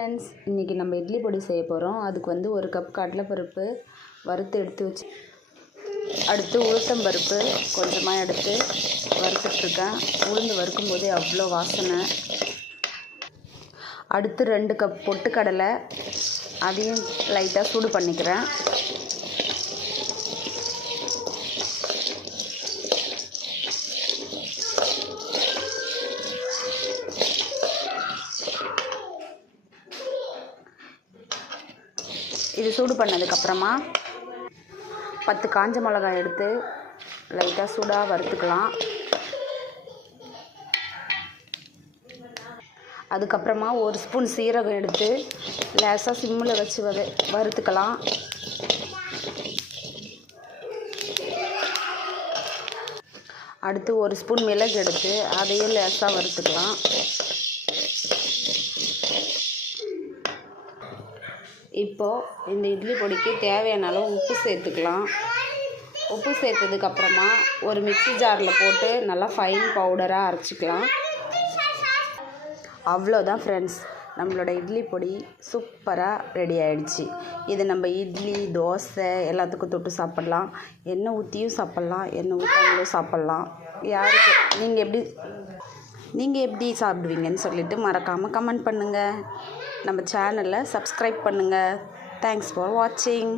Friends, இன்றைக்கி நம்ம இட்லி பொடி செய்ய போகிறோம். அதுக்கு வந்து 1 கப் கடலைப்பருப்பு வறுத்து எடுத்து வச்சு, அடுத்து உளுத்தம்பருப்பு கொஞ்சமாக எடுத்து வறுத்துட்ருக்கேன். உளுந்து வறுக்கும் போதே அவ்வளோ வாசனை. அடுத்து 2 கப் பொட்டுக்கடலை, அதையும் லைட்டாக சூடு பண்ணிக்கிறேன். இது சூடு பண்ணதுக்கப்புறமா 10 காஞ்ச மிளகாய் எடுத்து லைட்டாக சூடாக வறுத்துக்கலாம். அதுக்கப்புறமா 1 ஸ்பூன் சீரகம் எடுத்து லேசாக சிம்மில் வச்சு வறுத்துக்கலாம். அடுத்து 1 ஸ்பூன் மிளகு எடுத்து அதையும் லேசாக வறுத்துக்கலாம். இப்போது இந்த இட்லி பொடிக்கு தேவையான அளவு உப்பு சேர்த்துக்கலாம். உப்பு சேர்த்ததுக்கப்புறமா ஒரு மிக்ஸி ஜாரில் போட்டு நல்லா ஃபைன் பவுடராக அரைச்சிக்கலாம். அவ்வளோதான் ஃப்ரெண்ட்ஸ், நம்மளோட இட்லி பொடி சூப்பராக ரெடி ஆகிடுச்சு. இது நம்ம இட்லி, தோசை எல்லாத்துக்கும் தொட்டு சாப்பிட்லாம். எண்ணெய் ஊற்றியும் சாப்பிட்லாம், எண்ணெய் ஊற்றாமலும் சாப்பிட்லாம். யாருக்கு நீங்கள் எப்படி சாப்பிடுவீங்கன்னு சொல்லிவிட்டு மறக்காமல் கமெண்ட் பண்ணுங்கள். நம்ம சேனலை சப்ஸ்கிரைப் பண்ணுங்கள். தேங்க்ஸ் ஃபார் வாட்சிங்.